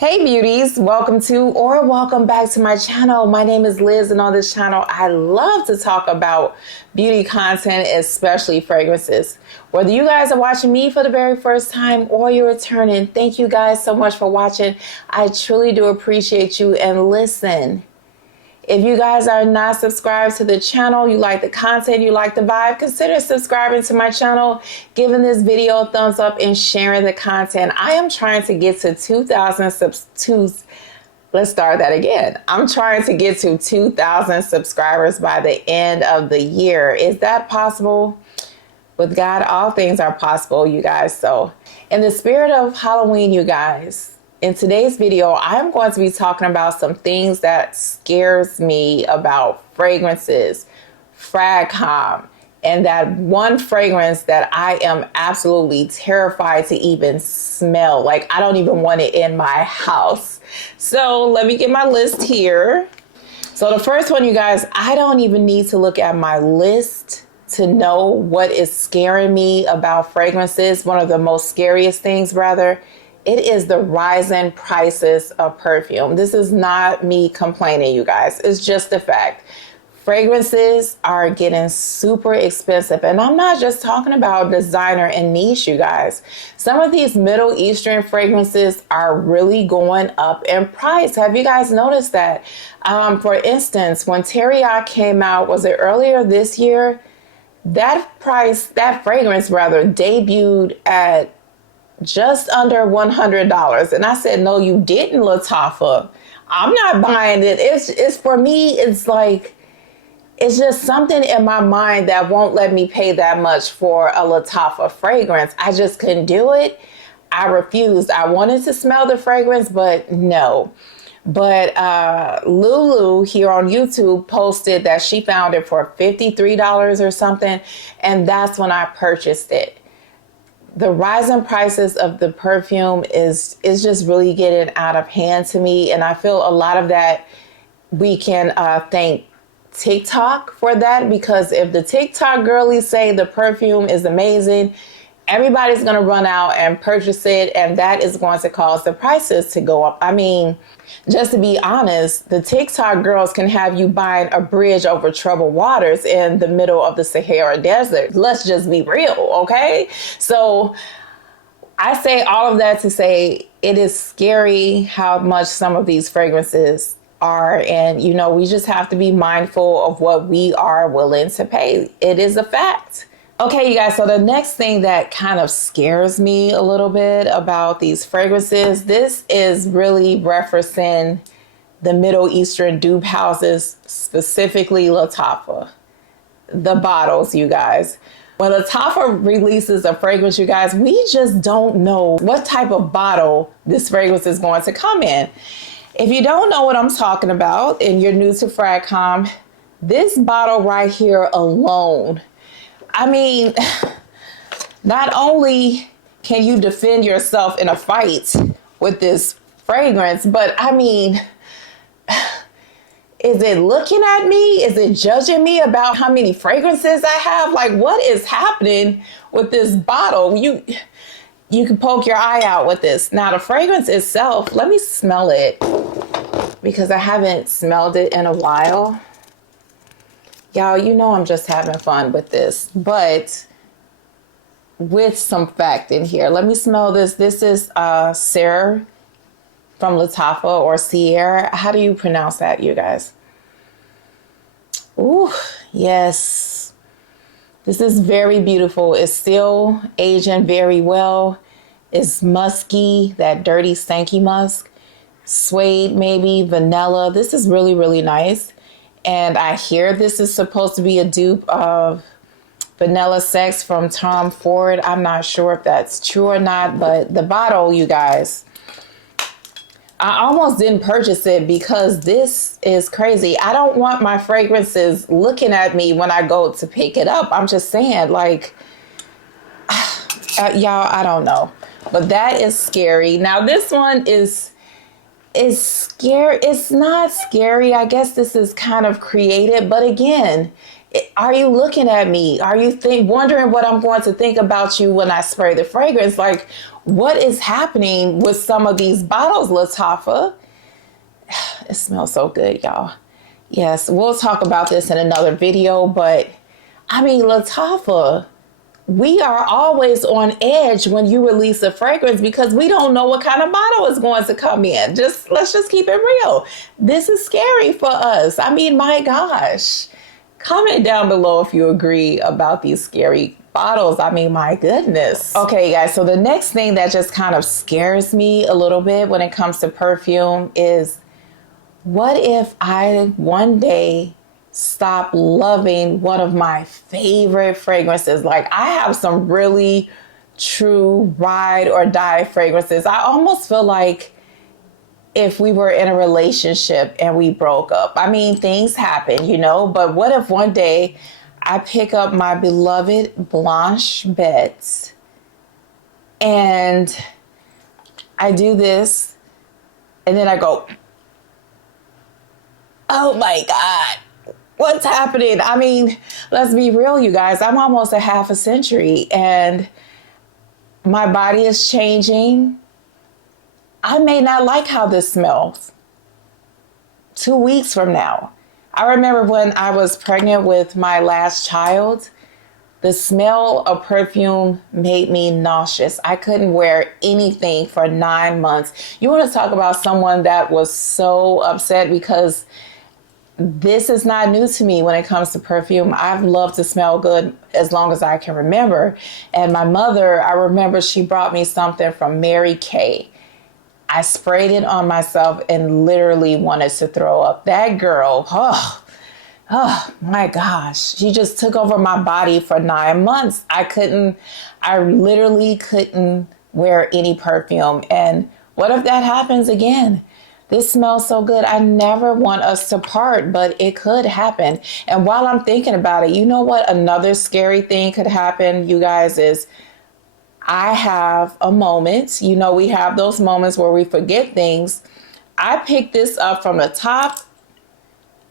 Hey beauties, welcome back to my channel. My name is Liz, and on this channel I love to talk about beauty content, especially fragrances. Whether you guys are watching me for the very first time or you're returning, thank you guys so much for watching. I truly do appreciate you. And listen, if you guys are not subscribed to the channel, you like the content, you like the vibe, consider subscribing to my channel, giving this video a thumbs up, and sharing the content. I am trying to get to 2,000 subs. Let's start that again. I'm trying to get to 2,000 subscribers by the end of the year. Is that possible? With God, all things are possible, you guys. So in the spirit of Halloween, you guys, in today's video, I'm going to be talking about some things that scares me about fragrances, frag comm, and that one fragrance that I am absolutely terrified to even smell. Like, I don't even want it in my house. So let me get my list here. So the first one, you guys, I don't even need to look at my list to know what is scaring me about fragrances. One of the most scariest things, rather, it is the rising prices of perfume. This is not me complaining, you guys. It's just a fact. Fragrances are getting super expensive. And I'm not just talking about designer and niche, you guys. Some of these Middle Eastern fragrances are really going up in price. Have you guys noticed that? For instance, when Teriyaki came out, was it earlier this year? That fragrance rather, debuted at just under $100. And I said, no, you didn't, Laapa. I'm not buying it. It's for me, it's like, it's just something in my mind that won't let me pay that much for a Laapa fragrance. I just couldn't do it. I refused. I wanted to smell the fragrance, but no. But Lulu here on YouTube posted that she found it for $53 or something. And that's when I purchased it. The rising prices of the perfume is just really getting out of hand to me. And I feel a lot of that we can thank TikTok for that, because if the TikTok girlies say the perfume is amazing, everybody's going to run out and purchase it, and that is going to cause the prices to go up. I mean, just to be honest, the TikTok girls can have you buying a bridge over troubled waters in the middle of the Sahara Desert. Let's just be real, okay? So I say all of that to say it is scary how much some of these fragrances are, and you know, we just have to be mindful of what we are willing to pay. It is a fact. Okay, you guys, so the next thing that kind of scares me a little bit about these fragrances, this is really referencing the Middle Eastern dupe houses, specifically Laapa. The bottles, you guys. When Laapa releases a fragrance, you guys, we just don't know what type of bottle this fragrance is going to come in. If you don't know what I'm talking about and you're new to frag comm, this bottle right here alone, I mean, not only can you defend yourself in a fight with this fragrance, but I mean, is it looking at me? Is it judging me about how many fragrances I have? Like, what is happening with this bottle? You can poke your eye out with this. Now, the fragrance itself, let me smell it because I haven't smelled it in a while. Y'all, you know I'm just having fun with this, but with some fact in here. Let me smell this. This is Sarah from Laapa, or Sierra. How do you pronounce that, you guys? Ooh, yes. This is very beautiful. It's still aging very well. It's musky, that dirty, stanky musk. Suede, maybe, vanilla. This is really, really nice. And I hear this is supposed to be a dupe of Vanilla Sex from Tom Ford. I'm not sure if that's true or not, but the bottle, you guys, I almost didn't purchase it because this is crazy. I don't want my fragrances looking at me when I go to pick it up. I'm just saying, like, y'all, I don't know. But that is scary. Now, this one is scary. It's not scary. I guess this is kind of creative. But again, Are you looking at me? Are you wondering what I'm going to think about you when I spray the fragrance? Like, what is happening with some of these bottles, Laapa? It smells so good, y'all. Yes, we'll talk about this in another video, but I mean, Laapa, we are always on edge when you release a fragrance because we don't know what kind of bottle is going to come in. Let's just keep it real. This is scary for us. I mean, my gosh. Comment down below if you agree about these scary bottles. I mean, my goodness. Okay, guys, so the next thing that just kind of scares me a little bit when it comes to perfume is, what if I one day stop loving one of my favorite fragrances? Like, I have some really true ride or die fragrances. I almost feel like if we were in a relationship and we broke up. I mean, things happen, you know, but what if one day I pick up my beloved Blanche Bette and I do this and then I go, oh my God, what's happening? I mean, let's be real, you guys. I'm almost a half a century and my body is changing. I may not like how this smells 2 weeks from now. I remember when I was pregnant with my last child, the smell of perfume made me nauseous. I couldn't wear anything for 9 months. You want to talk about someone that was so upset, because this is not new to me when it comes to perfume. I've loved to smell good as long as I can remember. And my mother, I remember she brought me something from Mary Kay. I sprayed it on myself and literally wanted to throw up. That girl, oh my gosh. She just took over my body for 9 months. I literally couldn't wear any perfume. And what if that happens again? This smells so good. I never want us to part, but it could happen. And while I'm thinking about it, you know what? Another scary thing could happen, you guys, is I have a moment. You know, we have those moments where we forget things. I pick this up from the top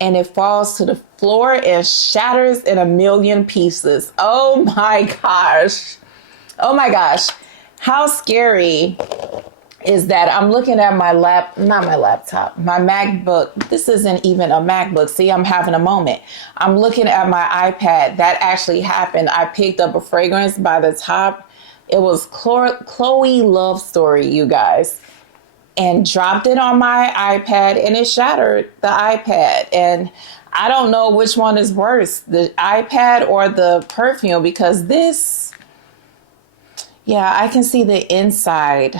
and it falls to the floor and shatters in a million pieces. Oh my gosh. Oh my gosh. How scary is that? I'm looking at my not my laptop, my MacBook. This isn't even a MacBook. See, I'm having a moment. I'm looking at my iPad. That actually happened. I picked up a fragrance by the top. It was Chloe Love Story, you guys, and dropped it on my iPad and it shattered the iPad. And I don't know which one is worse, the iPad or the perfume, because this, yeah, I can see the inside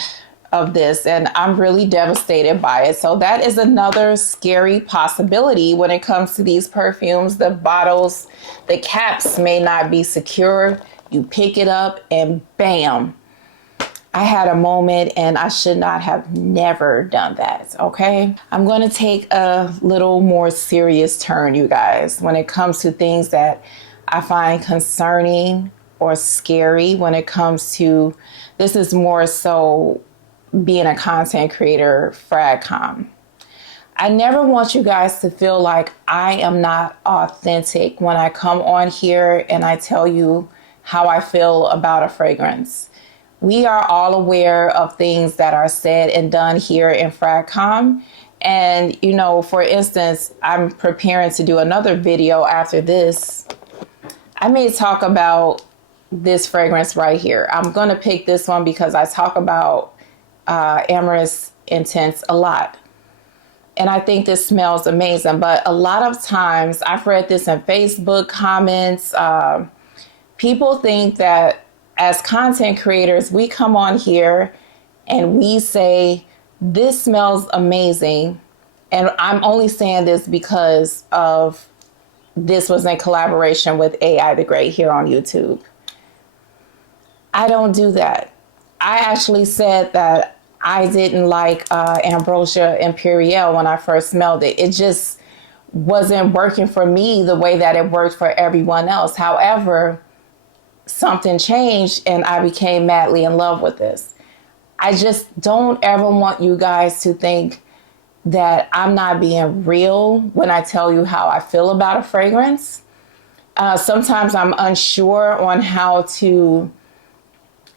of this and I'm really devastated by it. So that is another scary possibility when it comes to these perfumes. The bottles, the caps may not be secure. You pick it up and bam. I had a moment and I should not have never done that, okay? I'm going to take a little more serious turn, you guys, when it comes to things that I find concerning or scary when it comes to, this is more so being a content creator, frag comm. I never want you guys to feel like I am not authentic when I come on here and I tell you how I feel about a fragrance. We are all aware of things that are said and done here in frag comm. And, you know, for instance, I'm preparing to do another video after this. I may talk about this fragrance right here. I'm going to pick this one because I talk about Amorous Intense a lot. And I think this smells amazing. But a lot of times, I've read this in Facebook comments, people think that as content creators, we come on here and we say, this smells amazing. And I'm only saying this because of this was in collaboration with AI the Great here on YouTube. I don't do that. I actually said that I didn't like Ambrosia Imperial when I first smelled it. It just wasn't working for me the way that it worked for everyone else. However, something changed and I became madly in love with this. I just don't ever want you guys to think that I'm not being real when I tell you how I feel about a fragrance. Sometimes I'm unsure on how to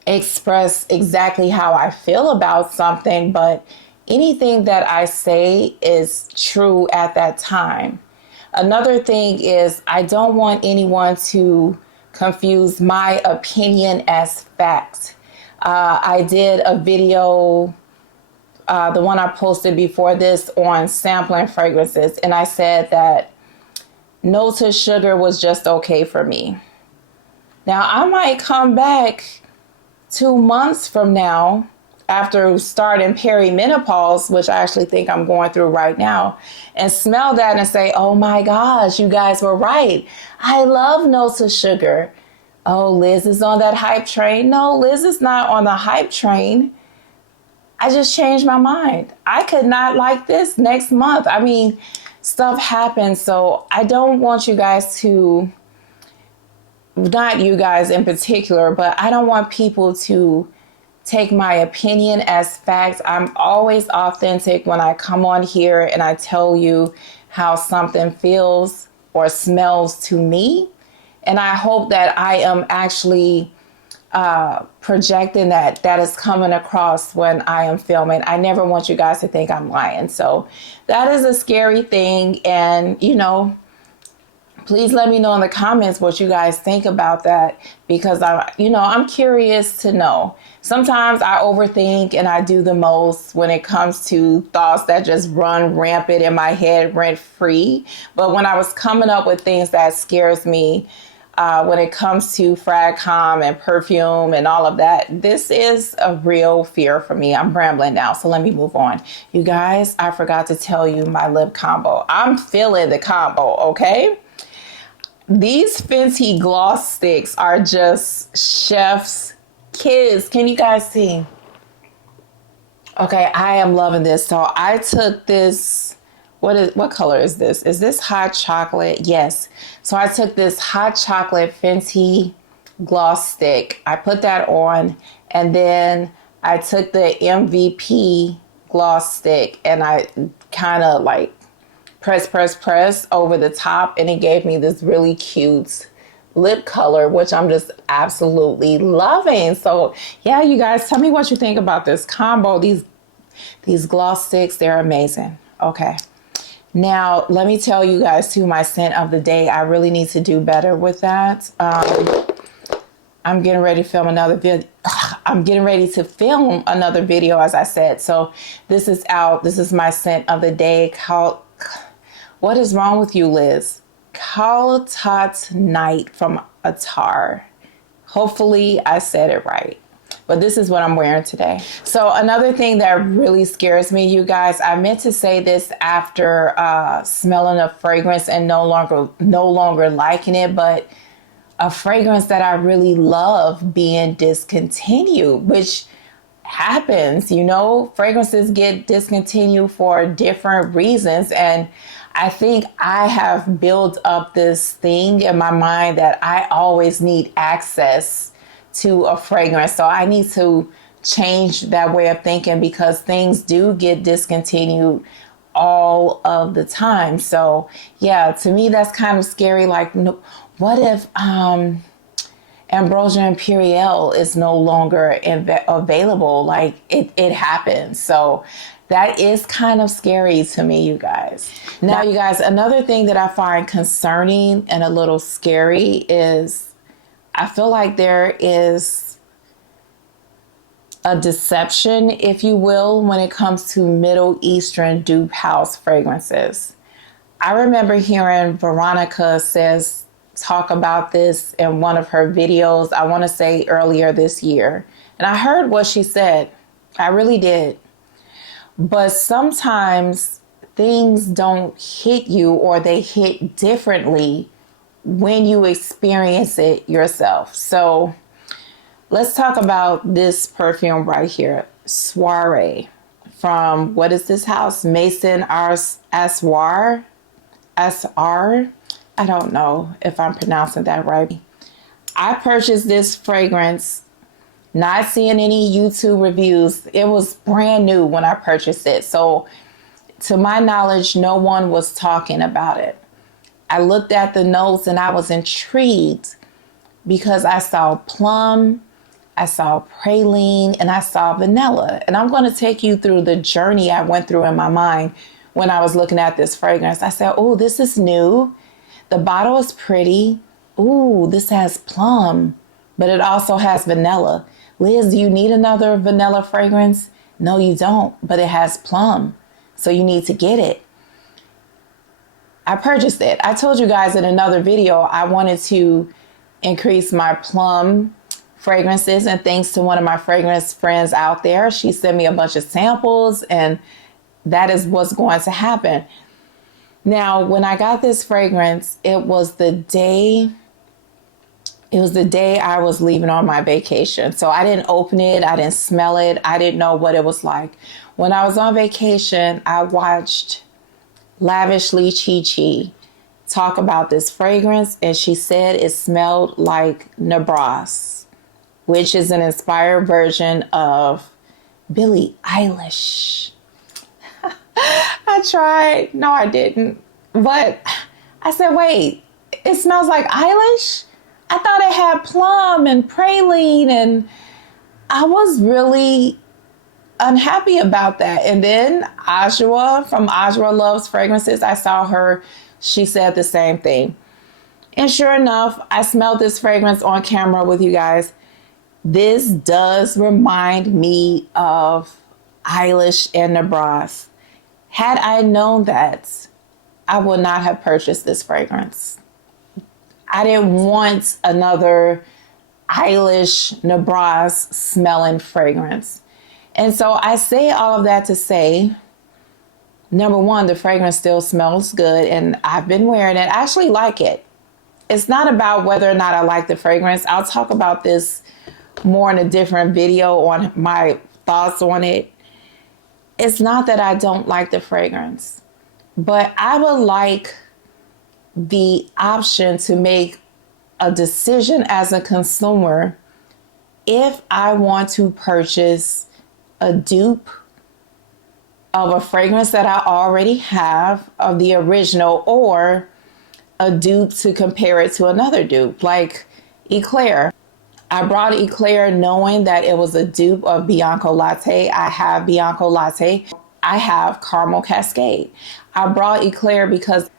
express exactly how I feel about something, but anything that I say is true at that time. Another thing is I don't want anyone to confuse my opinion as fact. I did a video, the one I posted before this, on sampling fragrances, and I said that no to sugar was just okay for me. Now, I might come back 2 months from now after starting perimenopause, which I actually think I'm going through right now, and smell that and say, oh my gosh, you guys were right. I love no to sugar. Oh, Liz is on that hype train. No, Liz is not on the hype train. I just changed my mind. I could not like this next month. I mean, stuff happens. So I don't want you guys to, not you guys in particular, but I don't want people to take my opinion as fact. I'm always authentic when I come on here and I tell you how something feels or smells to me. And I hope that I am actually projecting that is coming across when I am filming. I never want you guys to think I'm lying. So that is a scary thing. And, you know, please let me know in the comments what you guys think about that, because I'm curious to know. Sometimes I overthink and I do the most when it comes to thoughts that just run rampant in my head rent free. But when I was coming up with things that scares me, when it comes to frag, comm, and perfume and all of that, this is a real fear for me. I'm rambling now, so let me move on. You guys, I forgot to tell you my lip combo. I'm feeling the combo, okay? These Fenty gloss sticks are just chef's kiss. Can you guys see? Okay, I am loving this. So I took this, what color is this? Is this hot chocolate? Yes. So I took this hot chocolate Fenty gloss stick. I put that on, and then I took the MVP gloss stick and I kind of like press over the top, and it gave me this really cute lip color, which I'm just absolutely loving. So yeah, you guys, tell me what you think about this combo. These gloss sticks, they're amazing. Okay. Now, let me tell you guys too, my scent of the day. I really need to do better with that. I'm getting ready to film another video. I'm getting ready to film another video, as I said. So this is out. This is my scent of the day called, what is wrong with you, Liz? Kaltat Night from Attar. Hopefully I said it right. But this is what I'm wearing today. So another thing that really scares me, you guys, I meant to say this after smelling a fragrance and no longer liking it, but a fragrance that I really love being discontinued, which happens, you know, fragrances get discontinued for different reasons. And I think I have built up this thing in my mind that I always need access to a fragrance. So I need to change that way of thinking, because things do get discontinued all of the time. So yeah, to me, that's kind of scary. Like, what if Ambrosia Imperial is no longer available? Like it happens. So that is kind of scary to me, you guys. Now, you guys, another thing that I find concerning and a little scary is I feel like there is a deception, if you will, when it comes to Middle Eastern dupe house fragrances. I remember hearing Veronica talk about this in one of her videos, I want to say earlier this year. And I heard what she said. I really did. But sometimes things don't hit you, or they hit differently when you experience it yourself. So let's talk about this perfume right here, Soiree, from, what is this house? Maison Assoir. I don't know if I'm pronouncing that right. I purchased this fragrance, not seeing any YouTube reviews. It was brand new when I purchased it. So to my knowledge, no one was talking about it. I looked at the notes and I was intrigued because I saw plum, I saw praline, and I saw vanilla. And I'm going to take you through the journey I went through in my mind when I was looking at this fragrance. I said, oh, this is new. The bottle is pretty. Ooh, this has plum, but it also has vanilla. Liz, do you need another vanilla fragrance? No, you don't, but it has plum, so you need to get it. I purchased it. I told you guys in another video I wanted to increase my plum fragrances, and thanks to one of my fragrance friends out there, she sent me a bunch of samples, and that is what's going to happen. Now, when I got this fragrance, it was the day I was leaving on my vacation. So I didn't open it. I didn't smell it. I didn't know what it was like. When I was on vacation, I watched Lavishly Chi Chi talk about this fragrance, and she said it smelled like Nebraska, which is an inspired version of Billie Eilish. I tried. No, I didn't. But I said, wait, it smells like Eilish? I thought it had plum and praline, and I was really unhappy about that. And then Ajwa from Ajwa Loves Fragrances, I saw her. She said the same thing. And sure enough, I smelled this fragrance on camera with you guys. This does remind me of Eilish and Nebraska. Had I known that, I would not have purchased this fragrance. I didn't want another Eilish, Nebraska smelling fragrance. And so I say all of that to say, number one, the fragrance still smells good, and I've been wearing it. I actually like it. It's not about whether or not I like the fragrance. I'll talk about this more in a different video on my thoughts on it. It's not that I don't like the fragrance, but I would like the option to make a decision as a consumer if I want to purchase a dupe of a fragrance that I already have of the original, or a dupe to compare it to another dupe like Eclair. I brought Eclair knowing that it was a dupe of Bianco Latte. I have Bianco Latte. I have Caramel Cascade. I brought Eclair because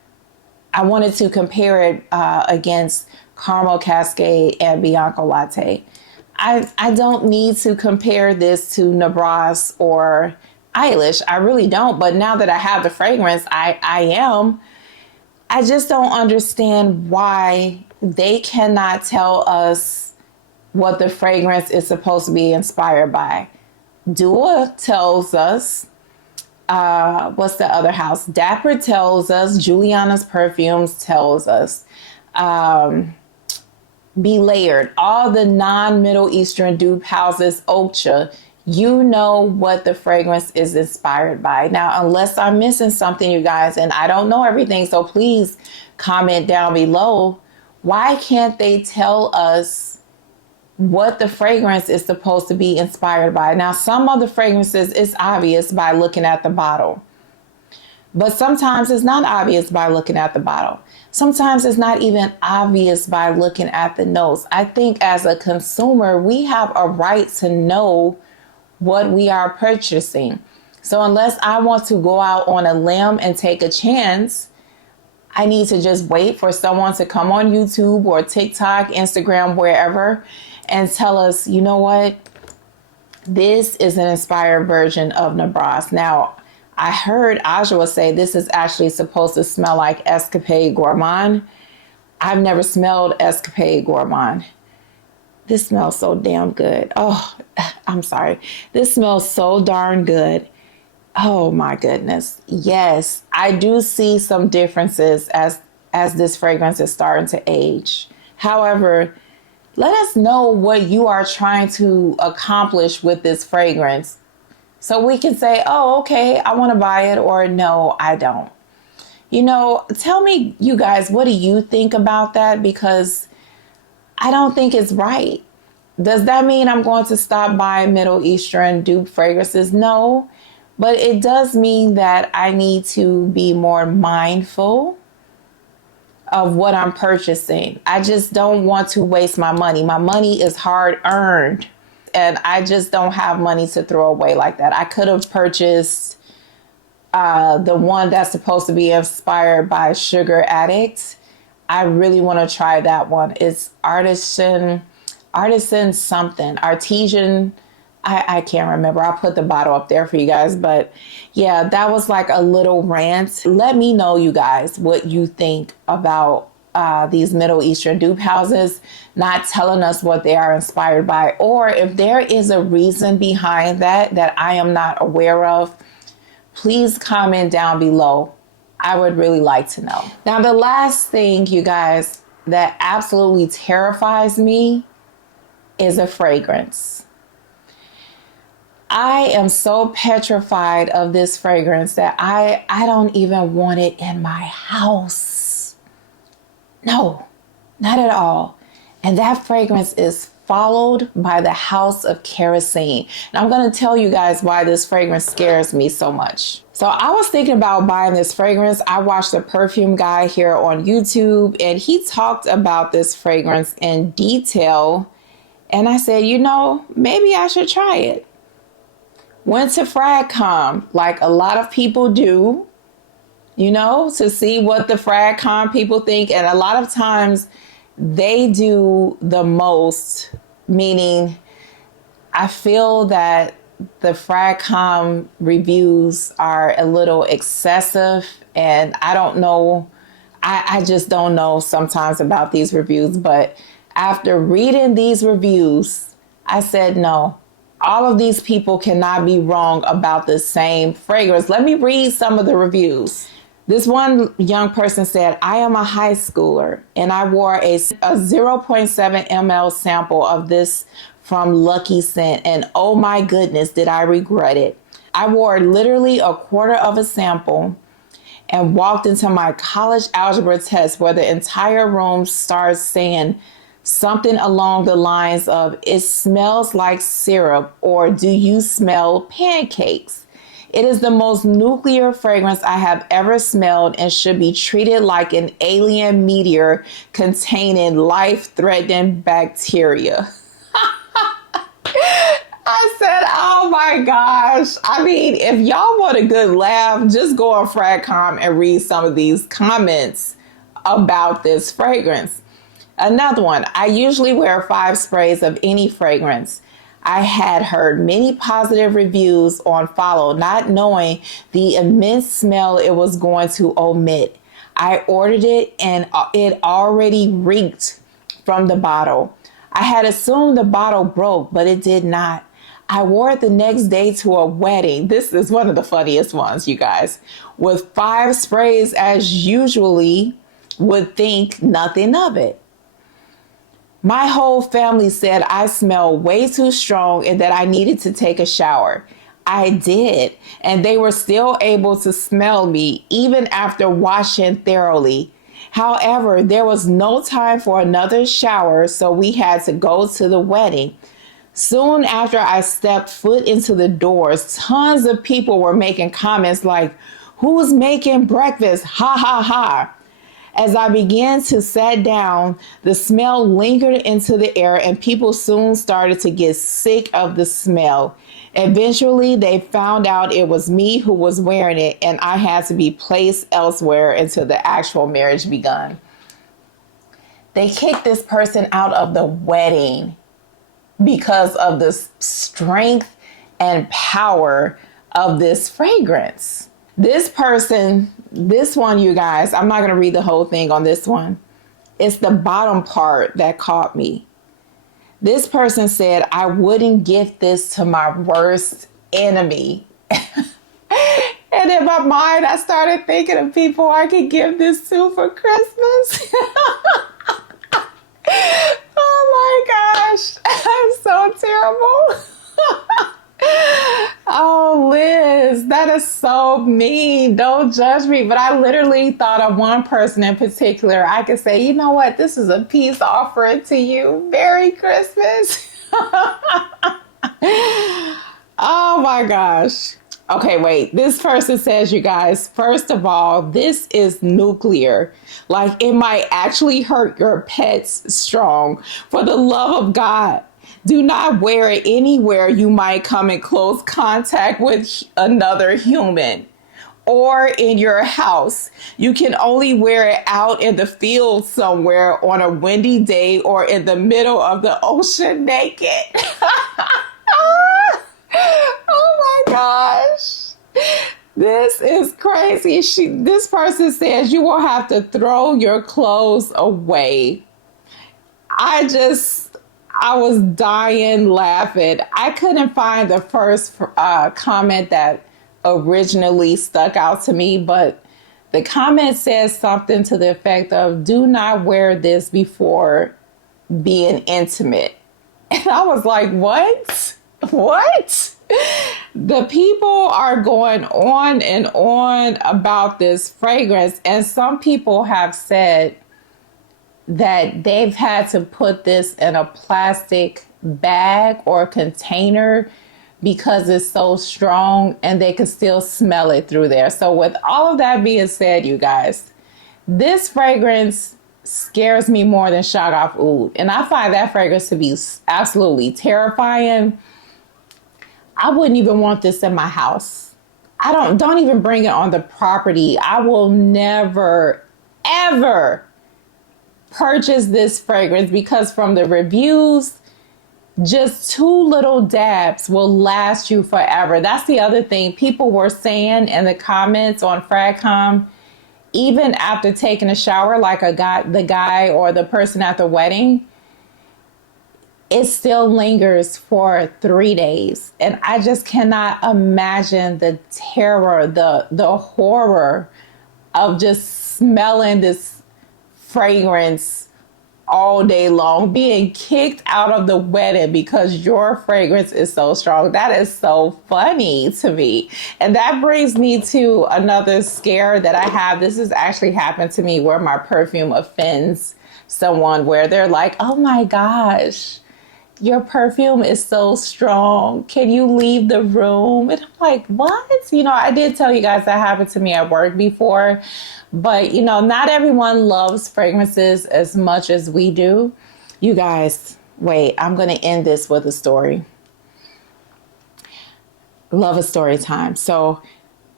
I wanted to compare it against Caramel Cascade and Bianco Latte. I don't need to compare this to Nebraska or Eilish. I really don't. But now that I have the fragrance, I am. I just don't understand why they cannot tell us what the fragrance is supposed to be inspired by. Dua tells us, what's the other house? Dapper tells us, Juliana's Perfumes tells us, Be Layered, all the non-Middle Eastern dupe houses, Ocha, you know what the fragrance is inspired by. Now, unless I'm missing something, you guys, and I don't know everything, so please comment down below. Why can't they tell us what the fragrance is supposed to be inspired by? Now, some of the fragrances, it's obvious by looking at the bottle. But sometimes it's not obvious by looking at the bottle. Sometimes it's not even obvious by looking at the notes. I think as a consumer, we have a right to know what we are purchasing. So unless I want to go out on a limb and take a chance, I need to just wait for someone to come on YouTube or TikTok, Instagram, wherever, and tell us, you know what, this is an inspired version of Nebraska. Now, I heard Ajwa say this is actually supposed to smell like Escapade Gourmand. I've never smelled Escapade Gourmand. This smells so damn good. Oh, I'm sorry. This smells so darn good. Oh my goodness. Yes, I do see some differences as this fragrance is starting to age. However, let us know what you are trying to accomplish with this fragrance, so we can say, oh, okay, I want to buy it, or no, I don't. You know, tell me, you guys, what do you think about that? Because I don't think it's right. Does that mean I'm going to stop buying Middle Eastern dupe fragrances? No, but it does mean that I need to be more mindful of what I'm purchasing. I just don't want to waste my money. My money is hard earned, and I just don't have money to throw away like that. I could have purchased the one that's supposed to be inspired by sugar addicts. I really want to try that one. It's artisan something, artesian. I can't remember. I'll put the bottle up there for you guys. But yeah, that was like a little rant. Let me know, you guys, what you think about these Middle Eastern dupe houses not telling us what they are inspired by, or if there is a reason behind that I am not aware of. Please comment down below. I would really like to know. Now, the last thing, you guys, that absolutely terrifies me is a fragrance. I am so petrified of this fragrance that I don't even want it in my house. No, not at all. And that fragrance is followed by the House of Kerosene. And I'm going to tell you guys why this fragrance scares me so much. So I was thinking about buying this fragrance. I watched the Perfume guy here on YouTube, and he talked about this fragrance in detail. And I said, you know, maybe I should try it. Went to frag comm, like a lot of people do, you know, to see what the frag comm people think. And a lot of times they do the most, meaning I feel that the frag comm reviews are a little excessive, and I don't know. I just don't know sometimes about these reviews. But after reading these reviews, I said, no. All of these people cannot be wrong about the same fragrance. Let me read some of the reviews. This one young person said, I am a high schooler and I wore a 0.7 ml sample of this from Lucky Scent, and oh my goodness, did I regret it. I wore literally a quarter of a sample and walked into my college algebra test where the entire room starts saying something along the lines of, it smells like syrup, or do you smell pancakes? It is the most nuclear fragrance I have ever smelled and should be treated like an alien meteor containing life-threatening bacteria. I said, oh my gosh. I mean, if y'all want a good laugh, just go on frag.com and read some of these comments about this fragrance. Another one, I usually wear 5 sprays of any fragrance. I had heard many positive reviews on Follow, not knowing the immense smell it was going to omit. I ordered it and it already reeked from the bottle. I had assumed the bottle broke, but it did not. I wore it the next day to a wedding. This is one of the funniest ones, you guys. With 5 sprays, as usually would think nothing of it. My whole family said I smelled way too strong and that I needed to take a shower. I did, and they were still able to smell me even after washing thoroughly. However, there was no time for another shower, so we had to go to the wedding. Soon after I stepped foot into the doors, tons of people were making comments like, "Who's making breakfast? Ha ha ha." As I began to sit down, the smell lingered into the air and people soon started to get sick of the smell. Eventually, they found out it was me who was wearing it and I had to be placed elsewhere until the actual marriage begun. They kicked this person out of the wedding because of the strength and power of this fragrance. This person, this one, you guys, I'm not going to read the whole thing on this one. It's the bottom part that caught me. This person said, I wouldn't gift this to my worst enemy. And in my mind, I started thinking of people I could give this to for Christmas. Oh my gosh, I'm so terrible. Oh, Liz, that is so mean. Don't judge me. But I literally thought of one person in particular. I could say, you know what? This is a peace offering to you. Merry Christmas. Oh my gosh. Okay, wait. This person says, you guys, first of all, this is nuclear. Like, it might actually hurt your pets strong. For the love of God, do not wear it anywhere you might come in close contact with another human or in your house. You can only wear it out in the field somewhere on a windy day or in the middle of the ocean naked. Oh my gosh. This is crazy. This person says you will have to throw your clothes away. I was dying laughing. I couldn't find the first comment that originally stuck out to me, but the comment says something to the effect of, do not wear this before being intimate. And I was like, what? What? The people are going on and on about this fragrance, and some people have said that they've had to put this in a plastic bag or container because it's so strong and they can still smell it through there. So with all of that being said, you guys, this fragrance scares me more than shot off oud. And I find that fragrance to be absolutely terrifying. I wouldn't even want this in my house. Don't even bring it on the property. I will never, ever purchase this fragrance because from the reviews, just 2 little dabs will last you forever. That's the other thing people were saying in the comments on frag, even after taking a shower, like the guy or the person at the wedding, it still lingers for 3 days. And I just cannot imagine the terror, the horror of just smelling this fragrance all day long, being kicked out of the wedding because your fragrance is so strong. That is so funny to me. And that brings me to another scare that I have. This has actually happened to me where my perfume offends someone, where they're like, oh my gosh, your perfume is so strong. Can you leave the room? And I'm like, what? You know, I did tell you guys that happened to me at work before. But, you know, not everyone loves fragrances as much as we do. You guys, wait, I'm going to end this with a story. Love a story time. So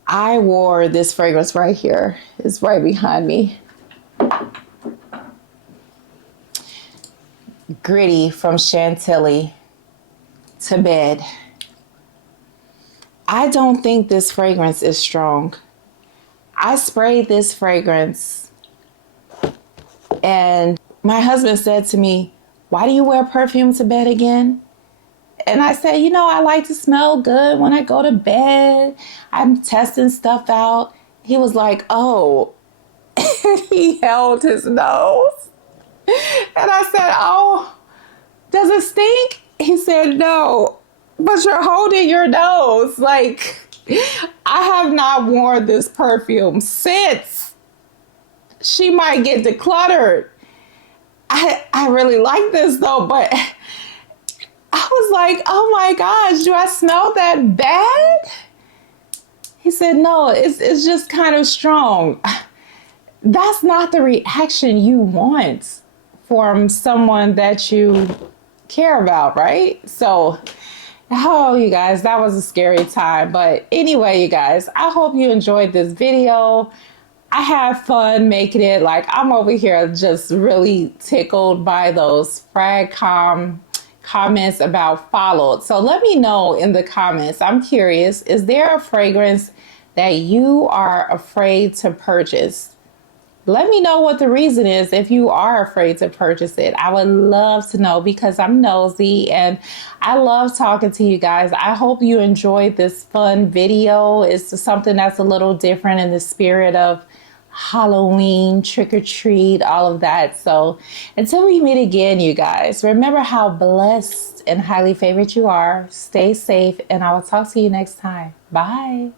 I wore this fragrance right here. It's right behind me. Gritty from Chantilly to bed. I don't think this fragrance is strong. I sprayed this fragrance and my husband said to me, why do you wear perfume to bed again? And I said, you know, I like to smell good when I go to bed. I'm testing stuff out. He was like, oh, he held his nose. And I said, oh, does it stink? He said, no, but you're holding your nose. Like, I have not worn this perfume since. She might get decluttered. I really like this though, but I was like, oh my gosh, do I smell that bad? He said, no, it's just kind of strong. That's not the reaction you want from someone that you care about, right? So, oh, you guys, that was a scary time. But anyway, you guys, I hope you enjoyed this video. I had fun making it. Like, I'm over here just really tickled by those frag comments about followed. So let me know in the comments. I'm curious, is there a fragrance that you are afraid to purchase? Let me know what the reason is if you are afraid to purchase it. I would love to know because I'm nosy and I love talking to you guys. I hope you enjoyed this fun video. It's something that's a little different in the spirit of Halloween, trick or treat, all of that. So until we meet again, you guys, remember how blessed and highly favored you are. Stay safe and I will talk to you next time. Bye.